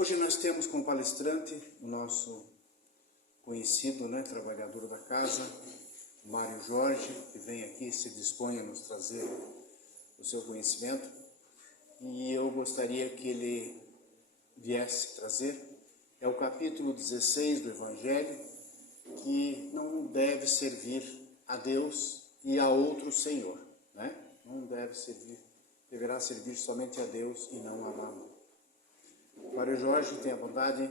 Hoje nós temos como palestrante o nosso conhecido, trabalhador da casa, Mário Jorge, que vem aqui e se dispõe a nos trazer o seu conhecimento. E eu gostaria que ele viesse trazer, é o capítulo 16 do Evangelho, que não deve servir a Deus e a outro Senhor, Não deve servir, deverá servir somente a Deus e não a Mamon. Mário Jorge, tenha vontade.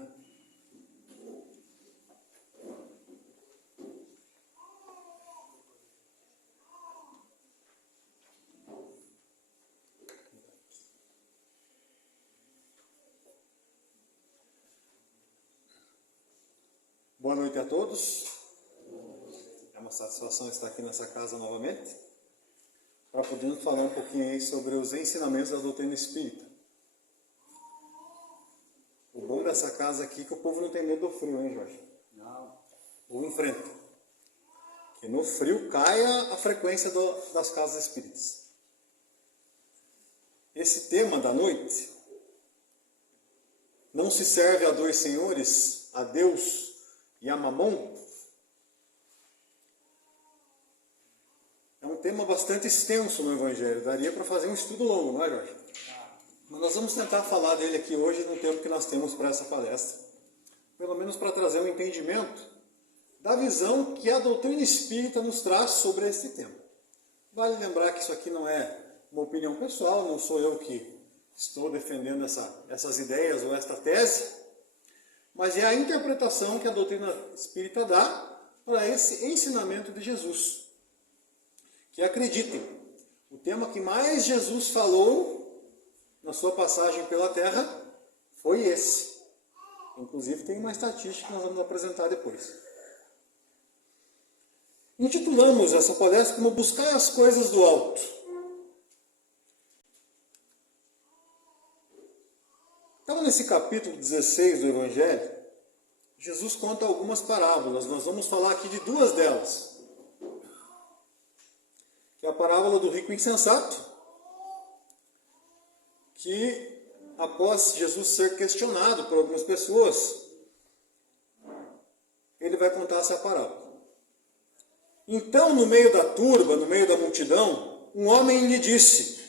Boa noite a todos. É uma satisfação estar aqui nessa casa novamente, para podermos falar um pouquinho aí sobre os ensinamentos da doutrina espírita. O bom dessa casa aqui é que o povo não tem medo do frio, hein, Jorge? Não. Ou enfrenta. Que no frio caia a frequência das casas espíritas. Esse tema da noite, não se serve a dois senhores, a Deus e a Mamon, é um tema bastante extenso no Evangelho. Daria para fazer um estudo longo, não é, Jorge? Mas nós vamos tentar falar dele aqui hoje no tempo que nós temos para essa palestra. Pelo menos para trazer um entendimento da visão que a doutrina espírita nos traz sobre esse tema. Vale lembrar que isso aqui não é uma opinião pessoal, não sou eu que estou defendendo essas ideias ou esta tese, mas é a interpretação que a doutrina espírita dá para esse ensinamento de Jesus. Que acreditem, o tema que mais Jesus falou na sua passagem pela Terra foi esse. Inclusive tem uma estatística que nós vamos apresentar depois. Intitulamos essa palestra como Buscar as Coisas do Alto. Então, nesse capítulo 16 do Evangelho, Jesus conta algumas parábolas. Nós vamos falar aqui de duas delas. Que é a parábola do rico insensato, que após Jesus ser questionado por algumas pessoas, ele vai contar essa parábola. Então, no meio da turba, no meio da multidão, um homem lhe disse: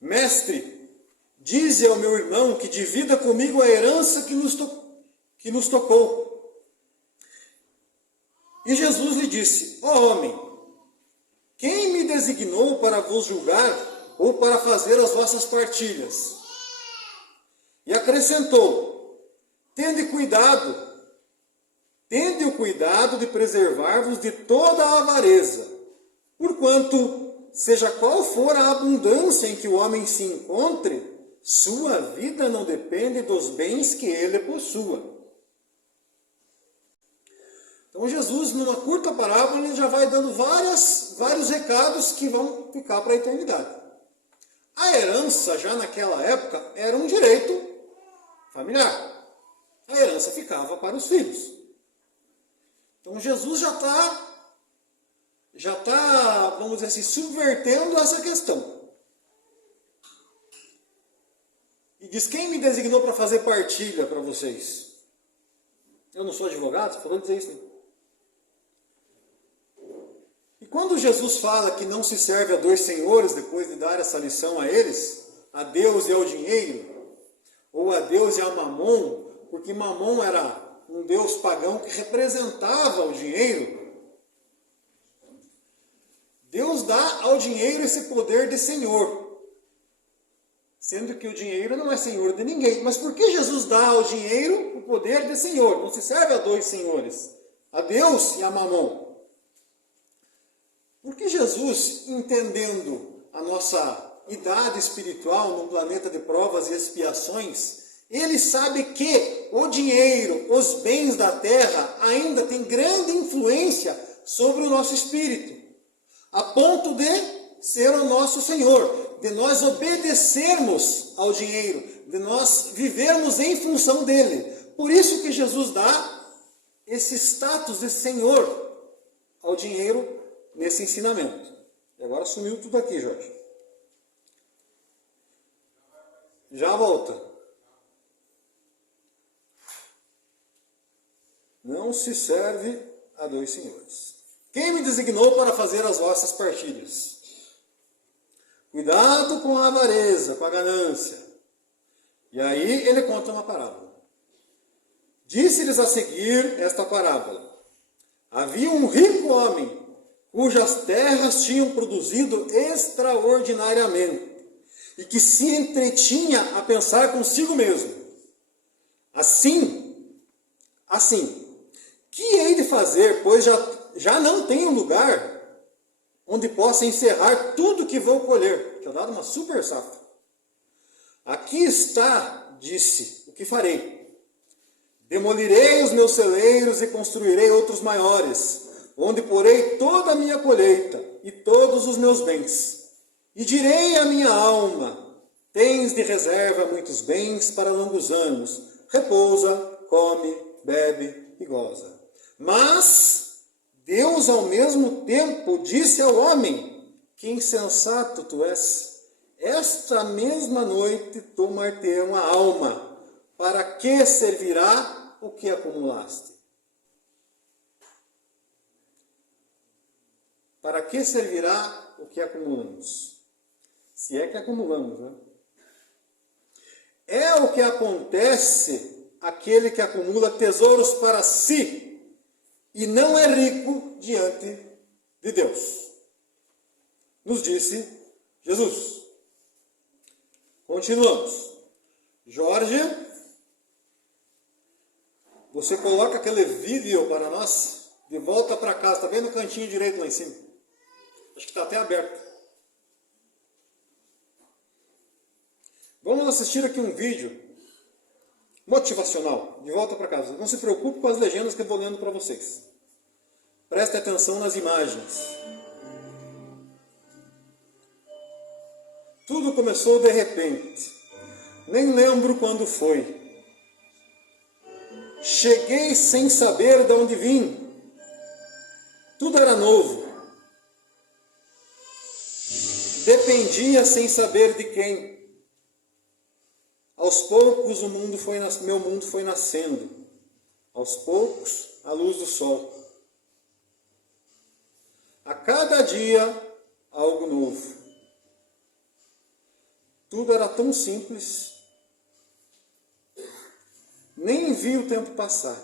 Mestre, dize ao meu irmão que divida comigo a herança que nos tocou. E Jesus lhe disse: Ó homem, quem me designou para vos julgar ou para fazer as vossas partilhas? E acrescentou: Tende o cuidado de preservar-vos de toda a avareza, porquanto, seja qual for a abundância em que o homem se encontre, sua vida não depende dos bens que ele possua. Então Jesus, numa curta parábola, ele já vai dando vários recados que vão ficar para a eternidade. A herança, já naquela época, era um direito familiar. A herança ficava para os filhos. Então Jesus já está, vamos dizer assim, subvertendo essa questão. E diz: quem me designou para fazer partilha para vocês? Eu não sou advogado, você falou dizer isso, né? E quando Jesus fala que não se serve a dois senhores, depois de dar essa lição a eles, a Deus e ao dinheiro, ou a Deus e a Mamon, porque Mamon era um deus pagão que representava o dinheiro, Deus dá ao dinheiro esse poder de senhor, sendo que o dinheiro não é senhor de ninguém. Mas por que Jesus dá ao dinheiro o poder de senhor? Não se serve a dois senhores, a Deus e a Mamon. Porque Jesus, entendendo a nossa idade espiritual num planeta de provas e expiações, ele sabe que o dinheiro, os bens da terra, ainda tem grande influência sobre o nosso espírito, a ponto de ser o nosso Senhor, de nós obedecermos ao dinheiro, de nós vivermos em função dele. Por isso que Jesus dá esse status de Senhor ao dinheiro nesse ensinamento. E agora sumiu tudo aqui, Jorge. Já volta. Não se serve a dois senhores. Quem me designou para fazer as vossas partilhas? Cuidado com a avareza, com a ganância. E aí ele conta uma parábola. Disse-lhes a seguir esta parábola. Havia um rico homem, cujas terras tinham produzido extraordinariamente, e que se entretinha a pensar consigo mesmo. Assim, que hei de fazer, pois já não tenho lugar onde possa encerrar tudo que vou colher. Tinha dado uma super safra. Aqui está, disse, o que farei. Demolirei os meus celeiros e construirei outros maiores, onde porei toda a minha colheita e todos os meus bens. E direi à minha alma, tens de reserva muitos bens para longos anos. Repousa, come, bebe e goza. Mas Deus ao mesmo tempo disse ao homem, que insensato tu és. Esta mesma noite tomar-te-ão a alma. Para que servirá o que acumulaste? Para que servirá o que acumulamos? Se é que acumulamos, né? É o que acontece aquele que acumula tesouros para si e não é rico diante de Deus. Nos disse Jesus. Continuamos. Jorge, você coloca aquele vídeo para nós de volta para casa. Está vendo o cantinho direito lá em cima? Acho que está até aberto. Vamos assistir aqui um vídeo motivacional, de volta para casa. Não se preocupe com as legendas que eu vou lendo para vocês. Preste atenção nas imagens. Tudo começou de repente. Nem lembro quando foi. Cheguei sem saber de onde vim. Tudo era novo. Dependia sem saber de quem. Aos poucos meu mundo foi nascendo. Aos poucos, a luz do sol. A cada dia, algo novo. Tudo era tão simples. Nem vi o tempo passar.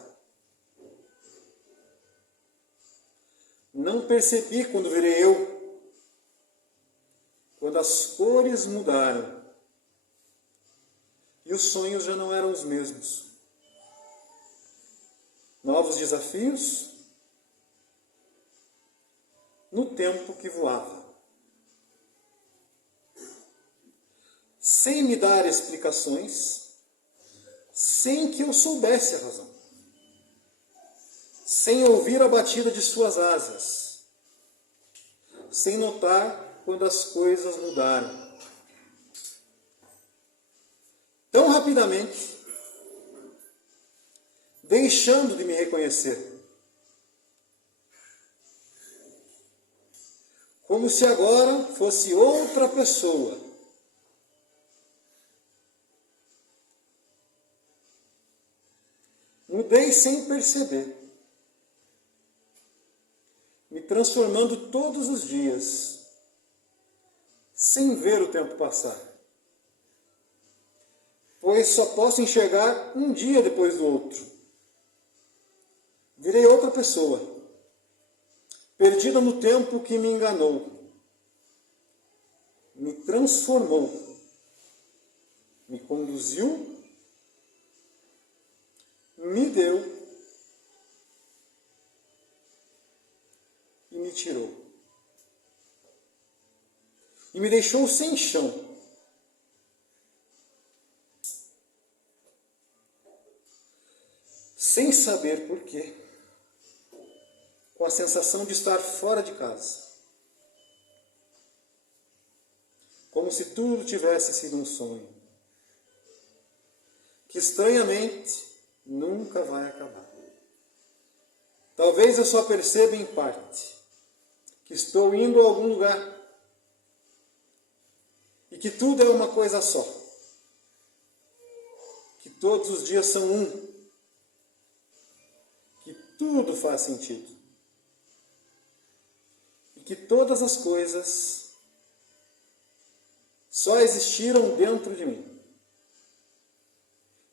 Não percebi quando virei eu. Quando as cores mudaram. E os sonhos já não eram os mesmos. Novos desafios no tempo que voava. Sem me dar explicações, sem que eu soubesse a razão. Sem ouvir a batida de suas asas. Sem notar quando as coisas mudaram. Tão rapidamente, deixando de me reconhecer. Como se agora fosse outra pessoa. Mudei sem perceber, me transformando todos os dias, sem ver o tempo passar. Pois só posso enxergar um dia depois do outro. Virei outra pessoa, perdida no tempo que me enganou. Me transformou, me conduziu, me deu e me tirou. E me deixou sem chão. Sem saber por quê. Com a sensação de estar fora de casa. Como se tudo tivesse sido um sonho. Que estranhamente nunca vai acabar. Talvez eu só perceba em parte que estou indo a algum lugar e que tudo é uma coisa só. Que todos os dias são um. Que tudo faz sentido. E que todas as coisas só existiram dentro de mim.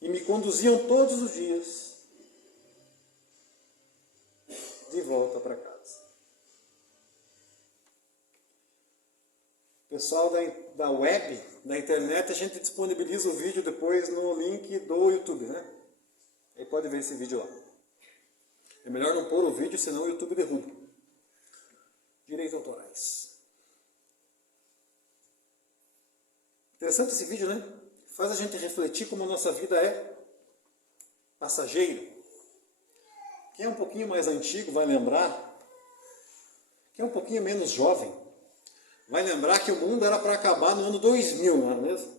E me conduziam todos os dias de volta para casa. Pessoal da web, da internet, a gente disponibiliza o vídeo depois no link do YouTube, né? Aí pode ver esse vídeo lá. É melhor não pôr o vídeo, senão o YouTube derruba. Direitos autorais. Interessante esse vídeo, né? Faz a gente refletir como a nossa vida é passageira. Quem é um pouquinho mais antigo vai lembrar, quem é um pouquinho menos jovem, vai lembrar que o mundo era para acabar no ano 2000, não é mesmo?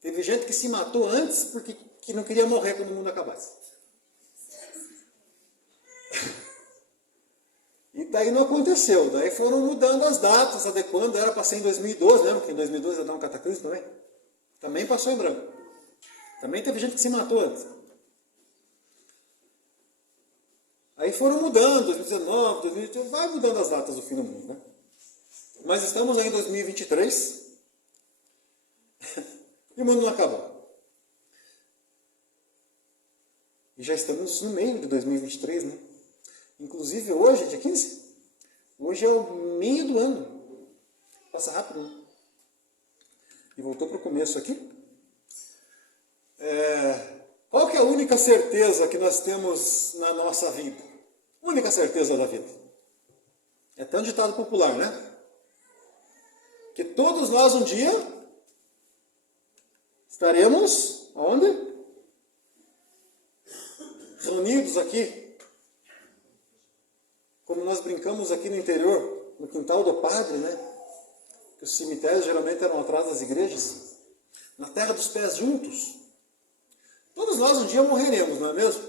Teve gente que se matou antes porque que não queria morrer quando o mundo acabasse. E daí não aconteceu. Daí foram mudando as datas, adequando. Era para ser em 2012, lembra que em 2012 ia dar um cataclismo também? Também passou em branco. Também teve gente que se matou antes. Aí foram mudando, 2019, 2018, vai mudando as datas do fim do mundo, né? Mas estamos aí em 2023 e o mundo não acabou. E já estamos no meio de 2023, né? Inclusive hoje, dia 15, hoje é o meio do ano. Passa rápido, né? E voltou para o começo aqui. Qual que é a única certeza que nós temos na nossa vida? Única certeza da vida. É tão ditado popular, né? Que todos nós um dia estaremos onde? Reunidos aqui. Como nós brincamos aqui no interior, no quintal do padre, né? Que os cemitérios geralmente eram atrás das igrejas. Na terra dos pés juntos. Todos nós um dia morreremos, não é mesmo?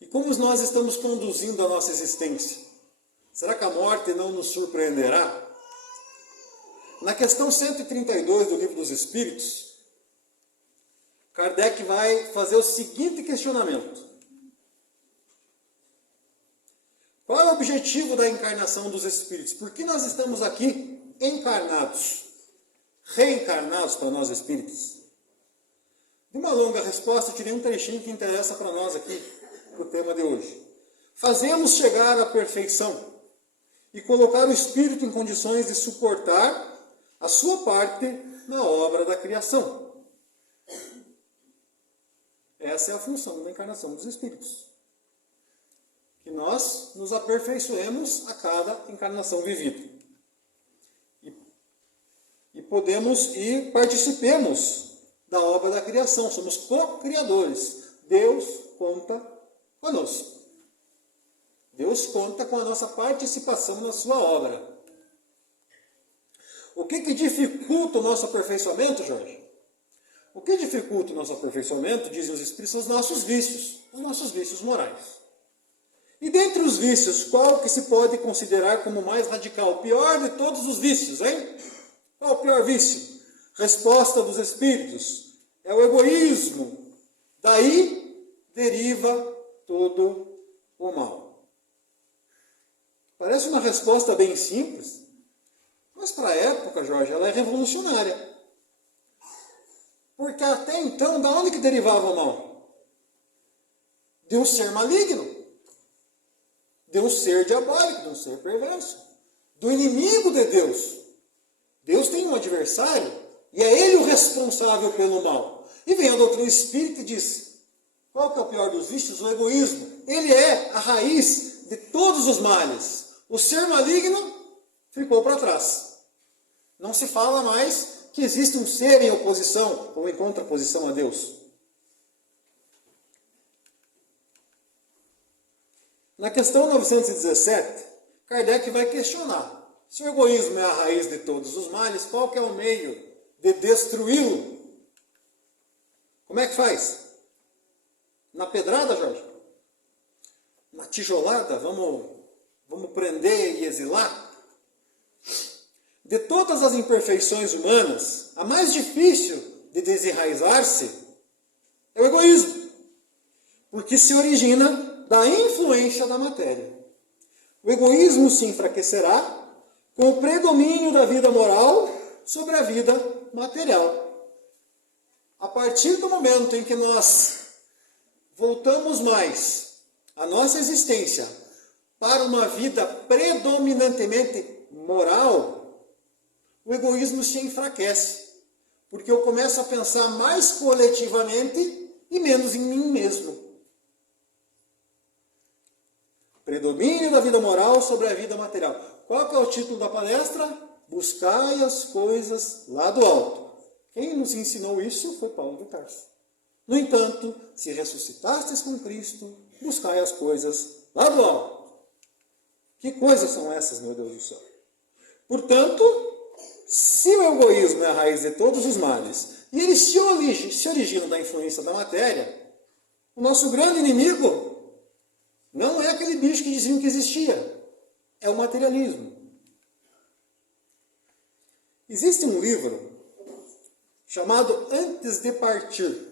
E como nós estamos conduzindo a nossa existência? Será que a morte não nos surpreenderá? Na questão 132 do Livro dos Espíritos, Kardec vai fazer o seguinte questionamento. Qual é o objetivo da encarnação dos espíritos? Por que nós estamos aqui encarnados? Reencarnados para nós espíritos? De uma longa resposta, eu tirei um trechinho que interessa para nós aqui, para o tema de hoje. Fazemos chegar à perfeição e colocar o espírito em condições de suportar a sua parte na obra da criação. Essa é a função da encarnação dos espíritos. Que nós nos aperfeiçoemos a cada encarnação vivida. E podemos e participemos da obra da criação. Somos co-criadores. Deus conta conosco. Deus conta com a nossa participação na sua obra. O que dificulta o nosso aperfeiçoamento, Jorge? O que dificulta o nosso aperfeiçoamento, dizem os Espíritos, são os nossos vícios morais. E dentre os vícios, qual que se pode considerar como mais radical? O pior de todos os vícios, hein? Qual o pior vício? Resposta dos Espíritos. É o egoísmo. Daí deriva todo o mal. Parece uma resposta bem simples, mas para a época, Jorge, ela é revolucionária. Porque até então, da onde que derivava o mal? De um ser maligno. De um ser diabólico, de um ser perverso. Do inimigo de Deus. Deus tem um adversário e é ele o responsável pelo mal. E vem a doutrina espírita e diz, qual que é o pior dos vícios? O egoísmo. Ele é a raiz de todos os males. O ser maligno ficou para trás. Não se fala mais que existe um ser em oposição ou em contraposição a Deus. Na questão 917, Kardec vai questionar. Se o egoísmo é a raiz de todos os males, qual que é o meio de destruí-lo? Como é que faz? Na pedrada, Jorge? Na tijolada? Vamos prender e exilar? De todas as imperfeições humanas, a mais difícil de desenraizar-se é o egoísmo. porque se origina da influência da matéria. O egoísmo se enfraquecerá com o predomínio da vida moral sobre a vida material. A partir do momento em que nós voltamos mais a nossa existência para uma vida predominantemente moral, o egoísmo se enfraquece, porque eu começo a pensar mais coletivamente e menos em mim mesmo. Predomínio da vida moral sobre a vida material. Qual que é o título da palestra? Buscai as coisas lá do alto. Quem nos ensinou isso foi Paulo de Tarso. No entanto, se ressuscitastes com Cristo, buscai as coisas lá do alto. Que coisas são essas, meu Deus do céu? Portanto, se o egoísmo é a raiz de todos os males, e ele se origina da influência da matéria, o nosso grande inimigo não é aquele bicho que diziam que existia, é o materialismo. Existe um livro chamado Antes de Partir,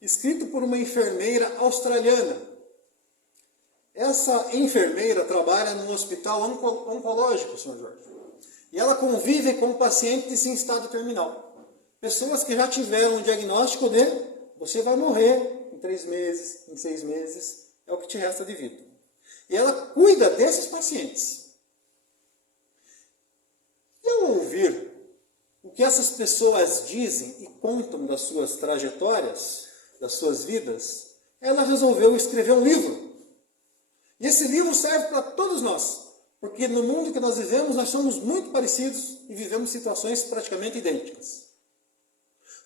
escrito por uma enfermeira australiana. Essa enfermeira trabalha num hospital oncológico, Sr. Jorge. E ela convive com pacientes em estado terminal. Pessoas que já tiveram um diagnóstico de você vai morrer em 3 meses, em 6 meses, é o que te resta de vida. E ela cuida desses pacientes. E ao ouvir o que essas pessoas dizem e contam das suas trajetórias, das suas vidas, ela resolveu escrever um livro. E esse livro serve para todos nós, porque no mundo que nós vivemos, nós somos muito parecidos e vivemos situações praticamente idênticas.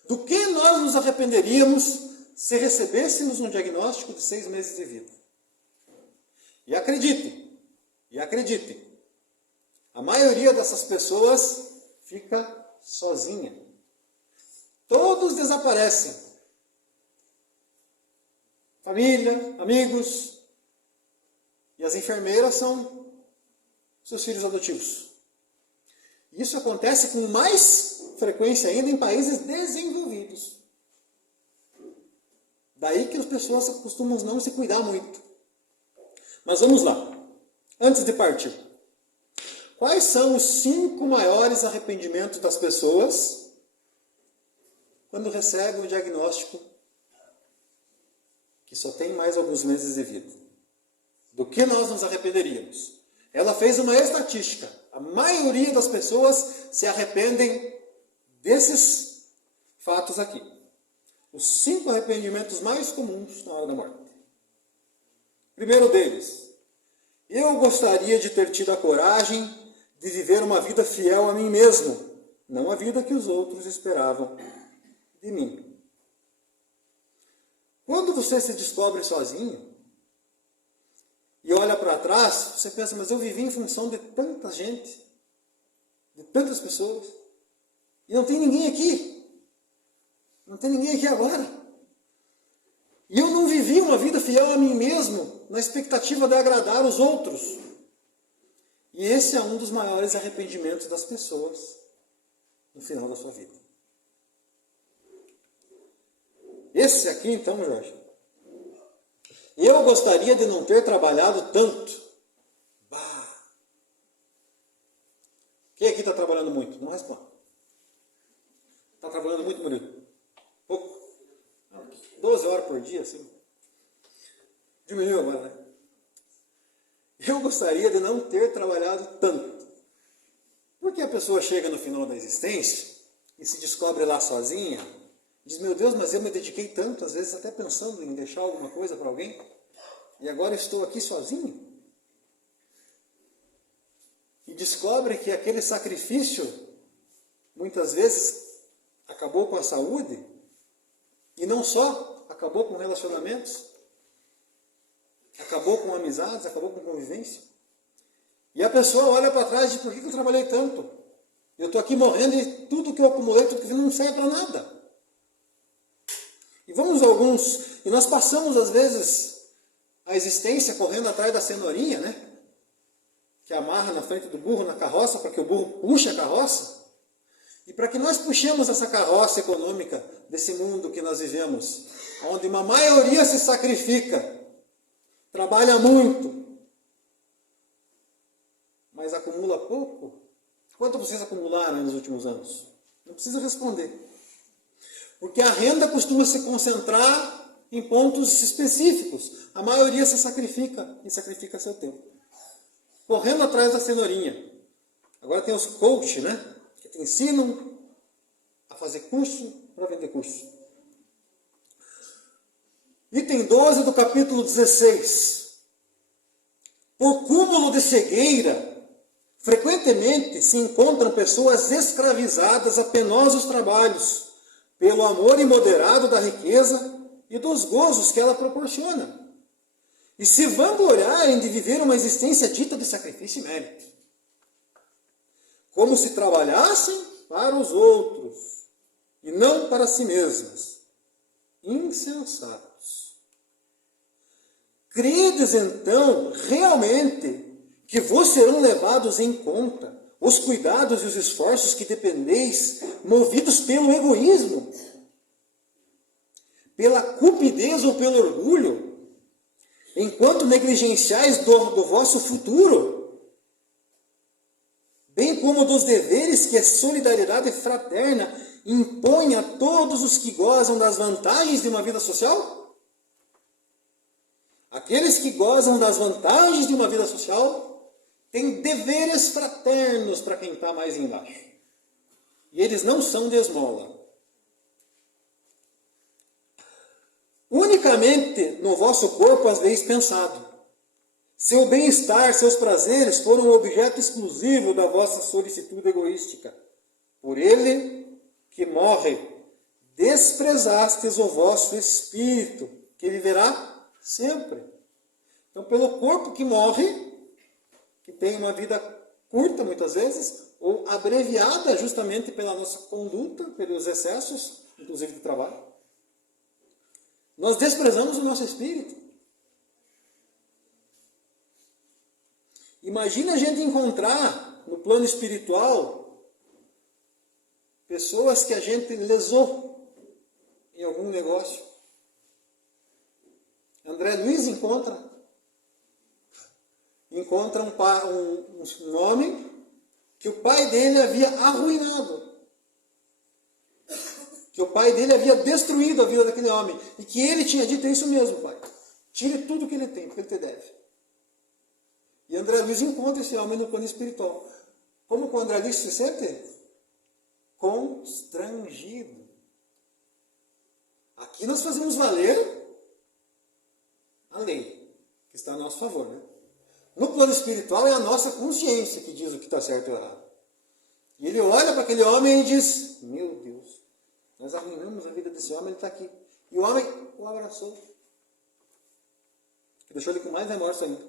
Do que nós nos arrependeríamos se recebêssemos um diagnóstico de 6 meses de vida? E acreditem, a maioria dessas pessoas fica sozinha. Todos desaparecem. Família, amigos. E as enfermeiras são seus filhos adotivos. Isso acontece com mais frequência ainda em países desenvolvidos. Daí que as pessoas costumam não se cuidar muito. Mas vamos lá. Antes de partir. Quais são os 5 maiores arrependimentos das pessoas quando recebem o diagnóstico que só tem mais alguns meses de vida? Do que nós nos arrependeríamos? Ela fez uma estatística. A maioria das pessoas se arrependem desses fatos aqui. Os 5 arrependimentos mais comuns na hora da morte. Primeiro deles, eu gostaria de ter tido a coragem de viver uma vida fiel a mim mesmo, não a vida que os outros esperavam de mim. Quando você se descobre sozinho e olha para trás, você pensa, mas eu vivi em função de tanta gente, de tantas pessoas, e não tem ninguém aqui. Não tem ninguém aqui agora. E eu não vivi uma vida fiel a mim mesmo, na expectativa de agradar os outros. E esse é um dos maiores arrependimentos das pessoas no final da sua vida. Esse aqui, então, Jorge. Eu gostaria de não ter trabalhado tanto. Bah. Quem aqui está trabalhando muito? Não responde. Está trabalhando muito, Murilo? Pouco? 12 horas por dia, assim. Diminuiu agora, né? Eu gostaria de não ter trabalhado tanto. Porque a pessoa chega no final da existência e se descobre lá sozinha, diz, meu Deus, mas eu me dediquei tanto, às vezes até pensando em deixar alguma coisa para alguém, e agora estou aqui sozinho. E descobre que aquele sacrifício, muitas vezes, acabou com a saúde, e não só acabou com relacionamentos, acabou com amizades, acabou com convivência. E a pessoa olha para trás e diz, por que eu trabalhei tanto? Eu estou aqui morrendo e tudo que eu acumulei, tudo que eu não serve para nada. E vamos a alguns, e nós passamos às vezes a existência correndo atrás da cenourinha, né? Que amarra na frente do burro na carroça, para que o burro puxe a carroça. E para que nós puxemos essa carroça econômica desse mundo que nós vivemos, onde uma maioria se sacrifica, trabalha muito, mas acumula pouco, quanto vocês acumularam nos últimos anos? Não precisa responder. Porque a renda costuma se concentrar em pontos específicos. A maioria se sacrifica e sacrifica seu tempo. Correndo atrás da cenourinha. Agora tem os coach, né? Que te ensinam a fazer curso para vender curso. Item 12 do capítulo 16. Por cúmulo de cegueira, frequentemente se encontram pessoas escravizadas a penosos trabalhos, pelo amor imoderado da riqueza e dos gozos que ela proporciona, e se vangloriarem de viver uma existência dita de sacrifício e mérito, como se trabalhassem para os outros, e não para si mesmas. Insensatos. Credes então realmente que vos serão levados em conta os cuidados e os esforços que dependeis, movidos pelo egoísmo, pela cupidez ou pelo orgulho, enquanto negligenciais do vosso futuro, bem como dos deveres que a solidariedade fraterna impõe a todos os que gozam das vantagens de uma vida social? Aqueles que gozam das vantagens de uma vida social têm deveres fraternos para quem está mais embaixo. E eles não são de esmola. Unicamente no vosso corpo haveis pensado. Seu bem-estar, seus prazeres foram o objeto exclusivo da vossa solicitude egoística. Por ele que morre, desprezastes o vosso espírito, que viverá sempre. Então, pelo corpo que morre, que tem uma vida curta muitas vezes, ou abreviada justamente pela nossa conduta, pelos excessos, inclusive de trabalho, nós desprezamos o nosso espírito. Imagina a gente encontrar no plano espiritual pessoas que a gente lesou em algum negócio. André Luiz encontra um homem que o pai dele havia arruinado. Que o pai dele havia destruído a vida daquele homem. E que ele tinha dito, é isso mesmo, pai. Tire tudo que ele tem, porque ele te deve. E André Luiz encontra esse homem no plano espiritual. Como que o André Luiz se sente? Constrangido. Aqui nós fazemos valer a lei, que está a nosso favor, né? No plano espiritual é a nossa consciência que diz o que está certo ou errado. E ele olha para aquele homem e diz, meu Deus, nós arruinamos a vida desse homem, ele está aqui. E o homem o abraçou. Deixou ele com mais remorso ainda.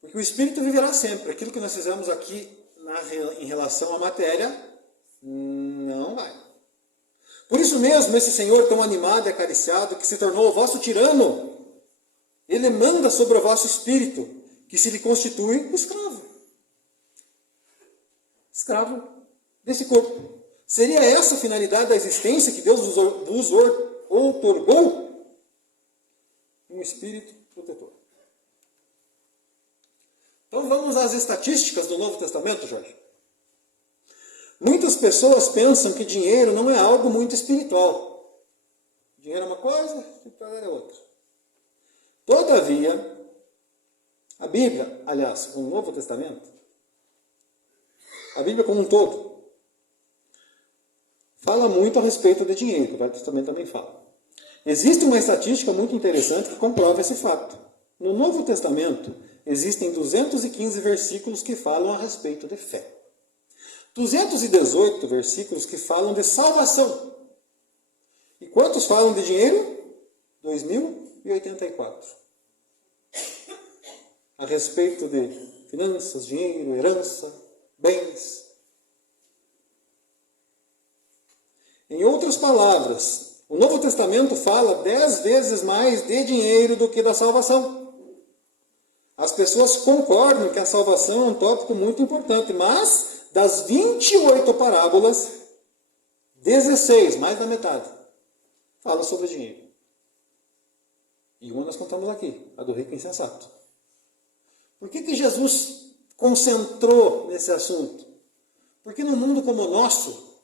Porque o espírito viverá sempre. Aquilo que nós fizemos aqui em relação à matéria, não vai. Por isso mesmo, esse Senhor tão animado e acariciado, que se tornou o vosso tirano, ele manda sobre o vosso espírito, que se lhe constitui escravo. Escravo desse corpo. Seria essa a finalidade da existência que Deus vos outorgou? Um espírito protetor. Então vamos às estatísticas do Novo Testamento, Jorge. Muitas pessoas pensam que dinheiro não é algo muito espiritual. Dinheiro é uma coisa, espiritualidade é outra. Todavia, a Bíblia, aliás, o Novo Testamento, a Bíblia como um todo, fala muito a respeito de dinheiro, o Velho Testamento também fala. Existe uma estatística muito interessante que comprova esse fato. No Novo Testamento, existem 215 versículos que falam a respeito de fé. 218 versículos que falam de salvação. E quantos falam de dinheiro? 2084. A respeito de finanças, dinheiro, herança, bens. Em outras palavras, o Novo Testamento fala 10 vezes mais de dinheiro do que da salvação. As pessoas concordam que a salvação é um tópico muito importante, mas Das 28 parábolas, 16, mais da metade, falam sobre dinheiro. E uma nós contamos aqui, a do rico insensato. Por que Jesus concentrou nesse assunto? Porque num mundo como o nosso,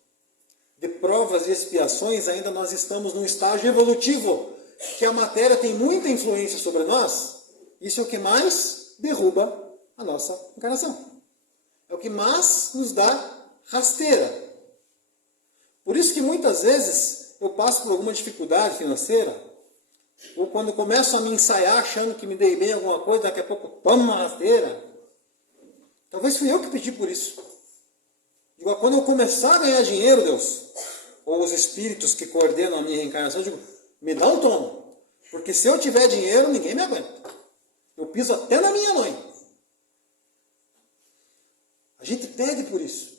de provas e expiações, ainda nós estamos num estágio evolutivo, que a matéria tem muita influência sobre nós. Isso é o que mais derruba a nossa encarnação. É o que mais nos dá rasteira. Por isso que muitas vezes eu passo por alguma dificuldade financeira, ou quando começo a me ensaiar achando que me dei bem em alguma coisa, daqui a pouco tomo uma rasteira. Talvez fui eu que pedi por isso. Digo, quando eu começar a ganhar dinheiro, Deus, ou os espíritos que coordenam a minha reencarnação, eu digo, me dá um tomo. Porque se eu tiver dinheiro, ninguém me aguenta. Eu piso até na minha mãe. A gente pede por isso.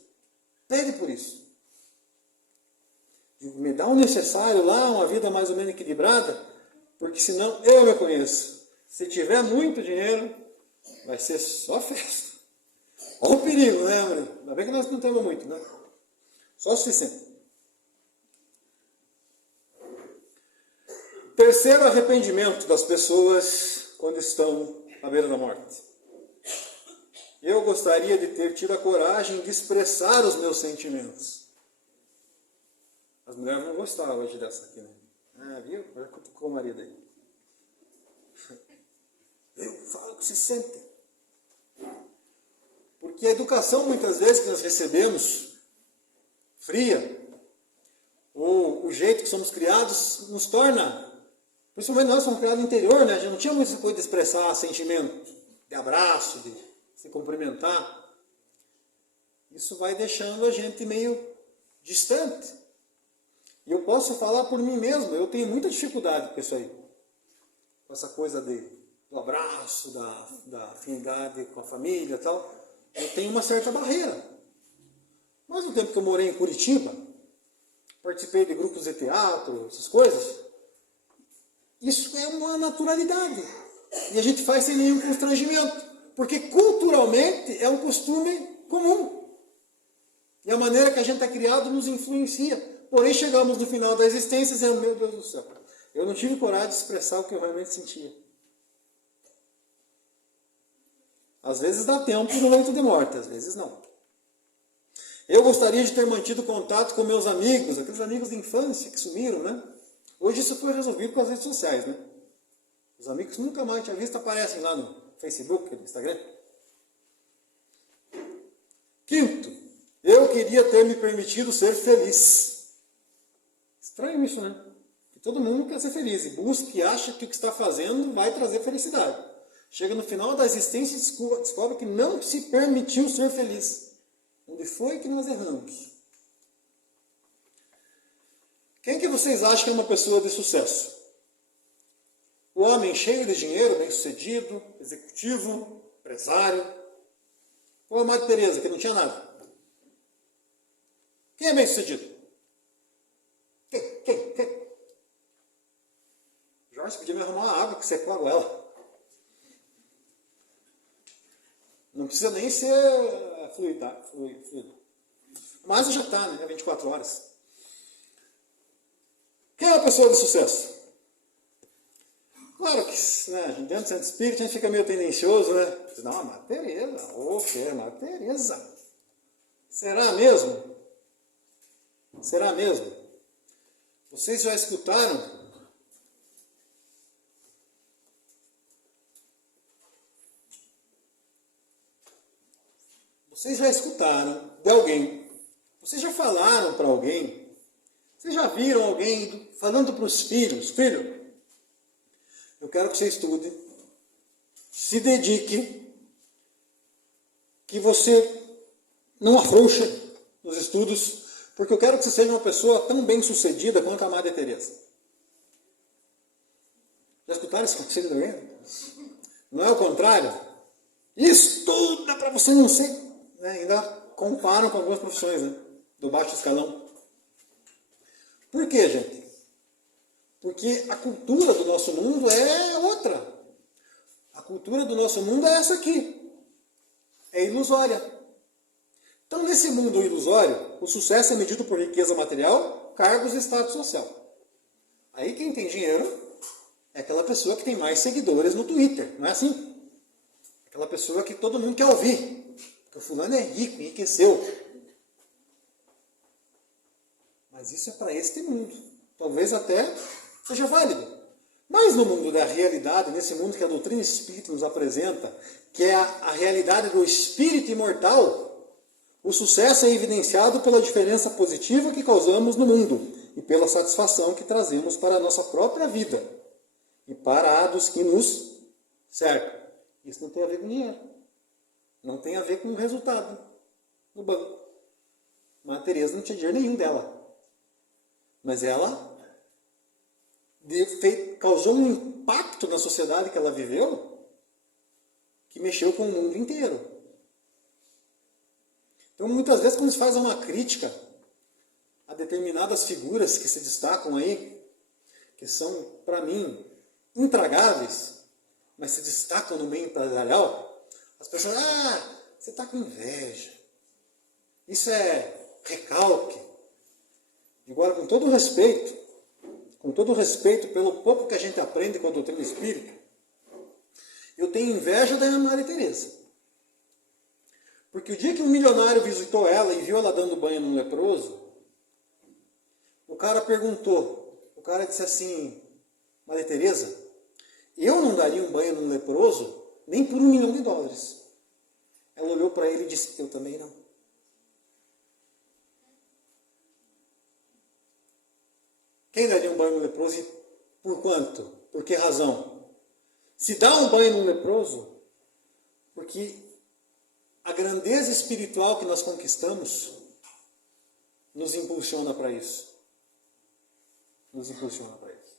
Pede por isso. Digo, me dá o necessário lá, uma vida mais ou menos equilibrada, porque senão eu me conheço. Se tiver muito dinheiro, vai ser só festa. Olha o perigo, né, Maria? Ainda bem que nós não temos muito, né? Só o suficiente. Terceiro arrependimento das pessoas quando estão à beira da morte. Eu gostaria de ter tido a coragem de expressar os meus sentimentos. As mulheres vão gostar hoje dessa aqui, né? Ah, viu? Já cutucou o marido aí. Eu falo o que se sente. Porque a educação, muitas vezes, que nós recebemos, fria, ou o jeito que somos criados, nos torna, principalmente nós somos criados no interior, né? A gente não tinha muita coisa de expressar sentimento, de abraço, de se cumprimentar. Isso vai deixando a gente meio distante. E eu posso falar por mim mesmo, eu tenho muita dificuldade com isso aí. Com essa coisa do abraço, da afinidade com a família e tal. Eu tenho uma certa barreira. Mas no tempo que eu morei em Curitiba, participei de grupos de teatro, essas coisas, isso é uma naturalidade. E a gente faz sem nenhum constrangimento. Porque culturalmente é um costume comum. E a maneira que a gente é criado nos influencia. Porém, chegamos no final da existência e dizemos, meu Deus do céu, eu não tive coragem de expressar o que eu realmente sentia. Às vezes dá tempo no leito de morte, às vezes não. Eu gostaria de ter mantido contato com meus amigos, aqueles amigos de infância que sumiram, né? Hoje isso foi resolvido com as redes sociais, né? Os amigos que nunca mais tinha visto aparecem lá no Facebook, no Instagram. Quinto, eu queria ter me permitido ser feliz. Estranho isso, né? Que todo mundo quer ser feliz e busca e acha que o que está fazendo vai trazer felicidade. Chega no final da existência e descobre que não se permitiu ser feliz. Onde foi que nós erramos? Quem que vocês acham que é uma pessoa de sucesso? O homem cheio de dinheiro, bem-sucedido, executivo, empresário? Ou a Madre Teresa, que não tinha nada? Quem é bem-sucedido? Quem? Jorge, podia me arrumar uma água que secou a goela. Não precisa nem ser fluido. Mas já está, né? 24 horas. Quem é uma pessoa de sucesso? Claro que, né, dentro do centro espírita a gente fica meio tendencioso, né? Não, a Madre Teresa. Ô, que Madre Teresa. Será mesmo? Será mesmo? Vocês já escutaram? Vocês já escutaram de alguém? Vocês já falaram para alguém? Vocês já viram alguém falando para os filhos? Filho, eu quero que você estude, se dedique, que você não afrouxe nos estudos, porque eu quero que você seja uma pessoa tão bem sucedida quanto a Madre Teresa. Já escutaram esse conselho de alguém? Não é o contrário? Estuda para você não ser... Né, ainda comparam com algumas profissões, né, do baixo escalão. Por quê, gente? Porque a cultura do nosso mundo é outra. A cultura do nosso mundo é essa aqui. É ilusória. Então, nesse mundo ilusório, o sucesso é medido por riqueza material, cargos e status social. Aí quem tem dinheiro é aquela pessoa que tem mais seguidores no Twitter, não é assim? Aquela pessoa que todo mundo quer ouvir. Porque o fulano é rico, enriqueceu. Mas isso é para este mundo. Talvez até seja válido. Mas no mundo da realidade, nesse mundo que a doutrina espírita nos apresenta, que é a realidade do espírito imortal, o sucesso é evidenciado pela diferença positiva que causamos no mundo e pela satisfação que trazemos para a nossa própria vida e para a dos que nos cercam. Isso não tem a ver com dinheiro. Não tem a ver com o resultado no banco. Mas a Teresa não tinha dinheiro nenhum dela. Mas ela causou um impacto na sociedade que ela viveu que mexeu com o mundo inteiro. Então, muitas vezes, quando se faz uma crítica a determinadas figuras que se destacam aí, que são, para mim, intragáveis, mas se destacam no meio empresarial, as pessoas, você está com inveja. Isso é recalque. Agora, com todo respeito pelo pouco que a gente aprende com a doutrina espírita, eu tenho inveja da Maria Teresa. Porque o dia que um milionário visitou ela e viu ela dando banho num leproso, o cara disse assim, Maria Teresa, eu não daria um banho num leproso nem por $1 milhão. Ela olhou para ele e disse, eu também não. Quem daria um banho num leproso e por quanto? Por que razão? Se dá um banho num leproso, porque a grandeza espiritual que nós conquistamos nos impulsiona para isso. Nos impulsiona para isso.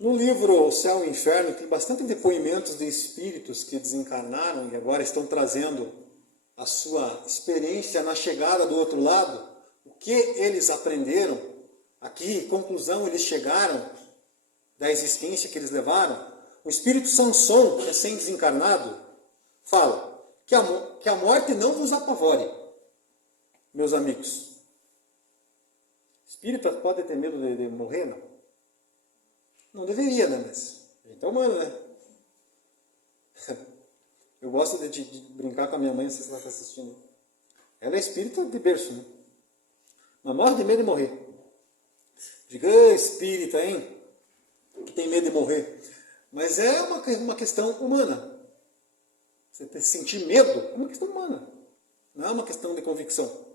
No livro O Céu e o Inferno, tem bastante depoimentos de espíritos que desencarnaram e agora estão trazendo a sua experiência na chegada do outro lado, o que eles aprenderam, a que conclusão eles chegaram da existência que eles levaram. O espírito Sansão, recém-desencarnado, fala que a morte não vos apavore, meus amigos. Espírita pode ter medo de morrer, não? Não deveria, né? Mas a gente é humano, né? Eu gosto de brincar com a minha mãe, não sei se ela está assistindo. Ela é espírita de berço, né? Mas morre de medo de morrer. Diga, espírita, hein? Que tem medo de morrer. Mas é uma questão humana. Você sentir medo é uma questão humana. Não é uma questão de convicção.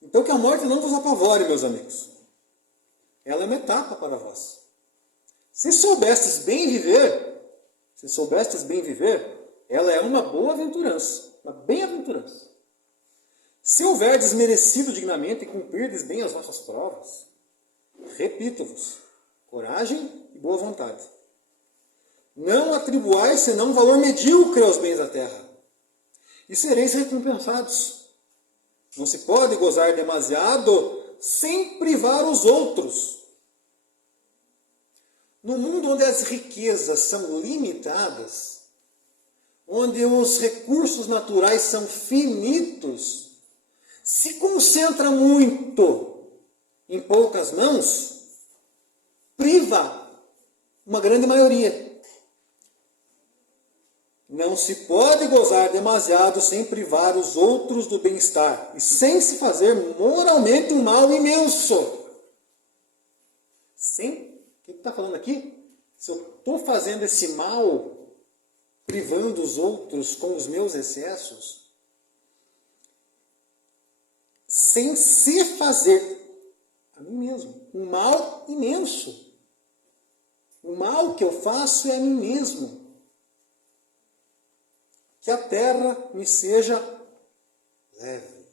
Então que a morte não vos apavore, meus amigos. Ela é uma etapa para vós. Se soubestes bem viver, ela é uma boa aventurança, uma bem-aventurança. Se houverdes merecido dignamente e cumprirdes bem as vossas provas, repito-vos, coragem e boa vontade. Não atribuais senão um valor medíocre aos bens da terra, e sereis recompensados. Não se pode gozar demasiado sem privar os outros. No mundo onde as riquezas são limitadas, onde os recursos naturais são finitos, se concentra muito em poucas mãos, priva uma grande maioria. Não se pode gozar demasiado sem privar os outros do bem-estar e sem se fazer moralmente um mal imenso. O que está falando aqui? Se eu estou fazendo esse mal, privando os outros com os meus excessos, sem se fazer a mim mesmo um mal imenso. O mal que eu faço é a mim mesmo. Que a terra me seja leve.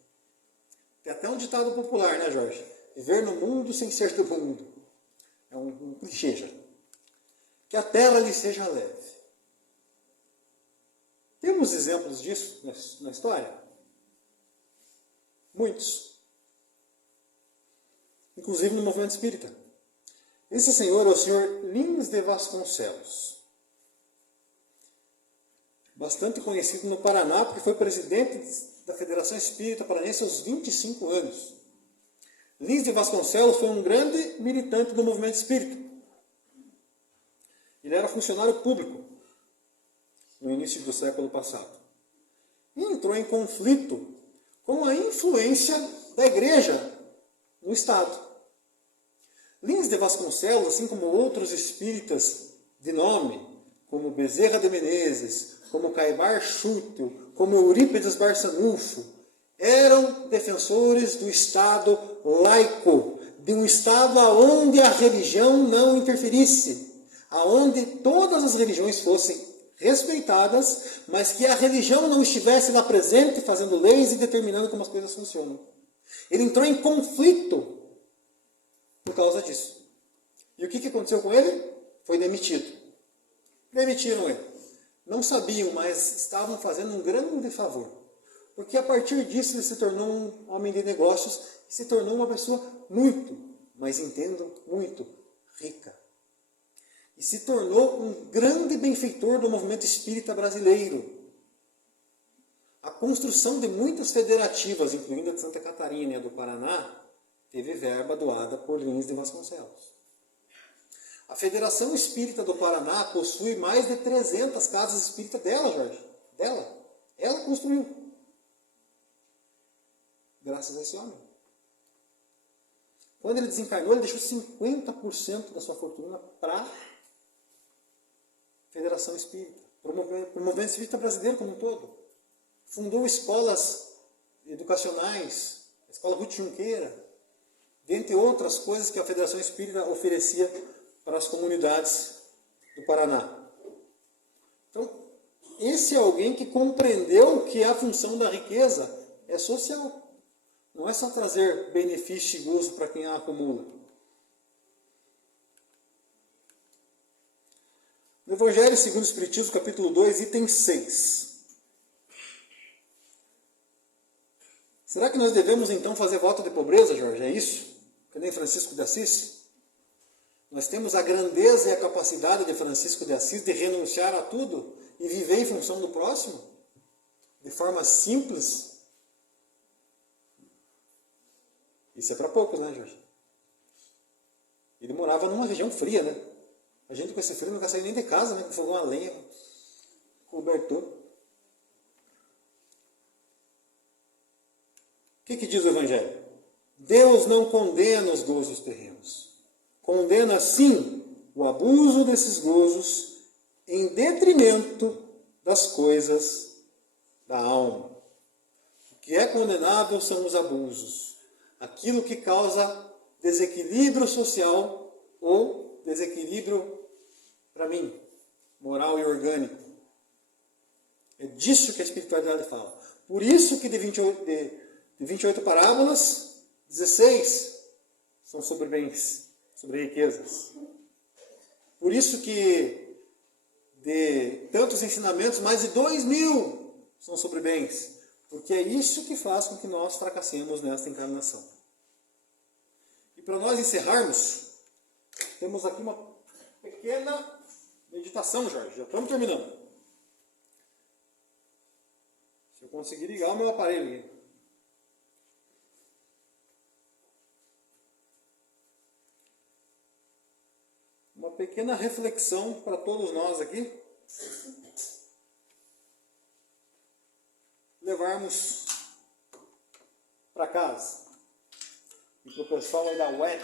Tem até um ditado popular, né, Jorge? Viver no mundo sem ser do mundo. É um clichê já. Que a terra lhe seja leve. Temos exemplos disso na história? Muitos. Inclusive no movimento espírita. Esse senhor é o senhor Lins de Vasconcelos. bastante conhecido no Paraná, porque foi presidente da Federação Espírita Paranense aos 25 anos. Lins de Vasconcelos foi um grande militante do movimento espírita. Ele era funcionário público no início do século passado. E entrou em conflito com a influência da igreja no Estado. Lins de Vasconcelos, assim como outros espíritas de nome, como Bezerra de Menezes, como Caibar Chútil, como Eurípides Barçanufo, eram defensores do Estado laico, de um Estado onde a religião não interferisse, aonde todas as religiões fossem respeitadas, mas que a religião não estivesse lá presente, fazendo leis e determinando como as coisas funcionam. Ele entrou em conflito por causa disso. E o que aconteceu com ele? Foi demitido. Demitiram ele. Não sabiam, mas estavam fazendo um grande favor. Porque a partir disso ele se tornou um homem de negócios e se tornou uma pessoa muito, mas entendo, muito rica. E se tornou um grande benfeitor do movimento espírita brasileiro. A construção de muitas federativas, incluindo a de Santa Catarina e a do Paraná, teve verba doada por Lins de Vasconcelos. A Federação Espírita do Paraná possui mais de 300 casas espíritas dela, Jorge. Dela. Ela construiu. Graças a esse homem. Quando ele desencarnou, ele deixou 50% da sua fortuna para a Federação Espírita, para o movimento espírita brasileiro como um todo. Fundou escolas educacionais, a Escola Ruth Junqueira, dentre outras coisas que a Federação Espírita oferecia para as comunidades do Paraná. Então, esse é alguém que compreendeu que a função da riqueza é social. Não é só trazer benefício e gozo para quem a acumula. No Evangelho segundo o Espiritismo, capítulo 2, item 6. Será que nós devemos então fazer voto de pobreza, Jorge? É isso? Que nem Francisco de Assis? Nós temos a grandeza e a capacidade de Francisco de Assis de renunciar a tudo e viver em função do próximo? De forma simples? Isso é para poucos, né, Jorge? Ele morava numa região fria, né? A gente com esse frio não quer sair nem de casa, né? Com fogão a lenha, cobertor. O que diz o Evangelho? Deus não condena os gozos terrenos. Condena, sim, o abuso desses gozos em detrimento das coisas da alma. O que é condenável são os abusos. Aquilo que causa desequilíbrio social ou desequilíbrio, para mim, moral e orgânico. É disso que a espiritualidade fala. Por isso que de 28 parábolas, 16 são sobre bens, sobre riquezas. Por isso que de tantos ensinamentos, mais de 2.000 são sobre bens. Porque é isso que faz com que nós fracassemos nesta encarnação. E para nós encerrarmos, temos aqui uma pequena meditação, Jorge. Já estamos terminando. Se eu conseguir ligar o meu aparelho aqui. Uma pequena reflexão para todos nós aqui. Levarmos para casa. E para o pessoal aí da web.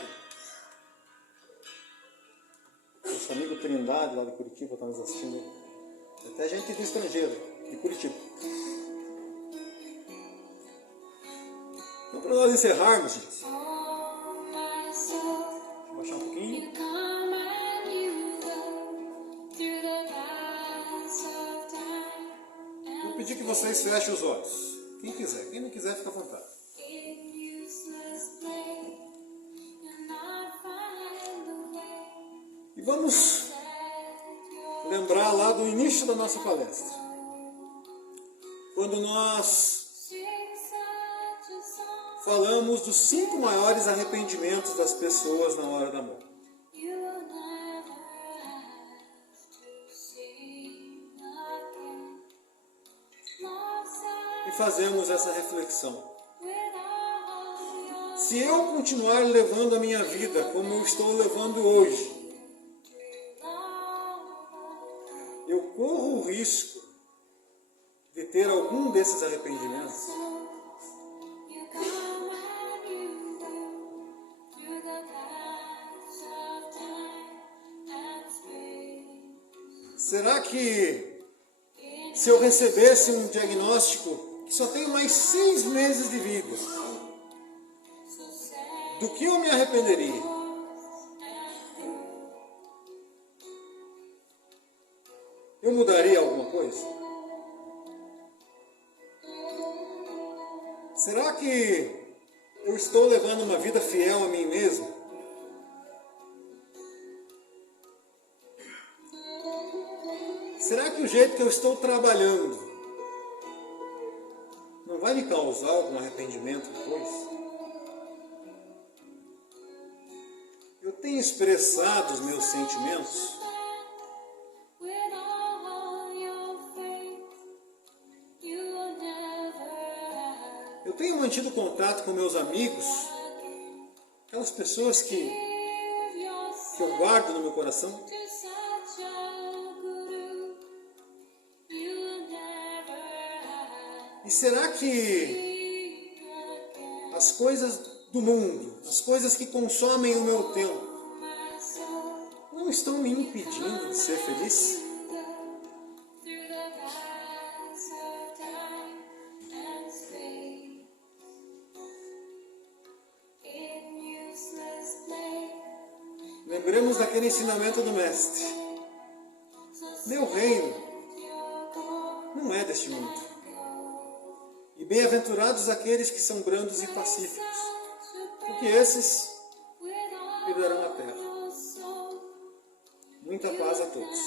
Nosso amigo Trindade, lá de Curitiba, está nos assistindo. Até gente do estrangeiro, de Curitiba. Então, para nós encerrarmos, gente. Deixa eu baixar um pouquinho. Vou pedir que vocês fechem os olhos. Quem quiser. Quem não quiser, fica à vontade. E vamos lembrar lá do início da nossa palestra. Quando nós falamos dos 5 maiores arrependimentos das pessoas na hora da morte. fazemos essa reflexão. Se eu continuar levando a minha vida como eu estou levando hoje, eu corro o risco de ter algum desses arrependimentos? Será que se eu recebesse um diagnóstico que só tenho mais 6 meses de vida, do que eu me arrependeria? Eu mudaria alguma coisa? Será que eu estou levando uma vida fiel a mim mesmo? Será que o jeito que eu estou trabalhando não vai me causar algum arrependimento depois? Eu tenho expressado os meus sentimentos? Eu tenho mantido contato com meus amigos, aquelas pessoas que eu guardo no meu coração? E será que as coisas do mundo, as coisas que consomem o meu tempo, não estão me impedindo de ser feliz? Lembremos daquele ensinamento do Mestre. Meu reino não é deste mundo. E bem-aventurados aqueles que são brandos e pacíficos, porque esses herdarão a terra. Muita paz a todos.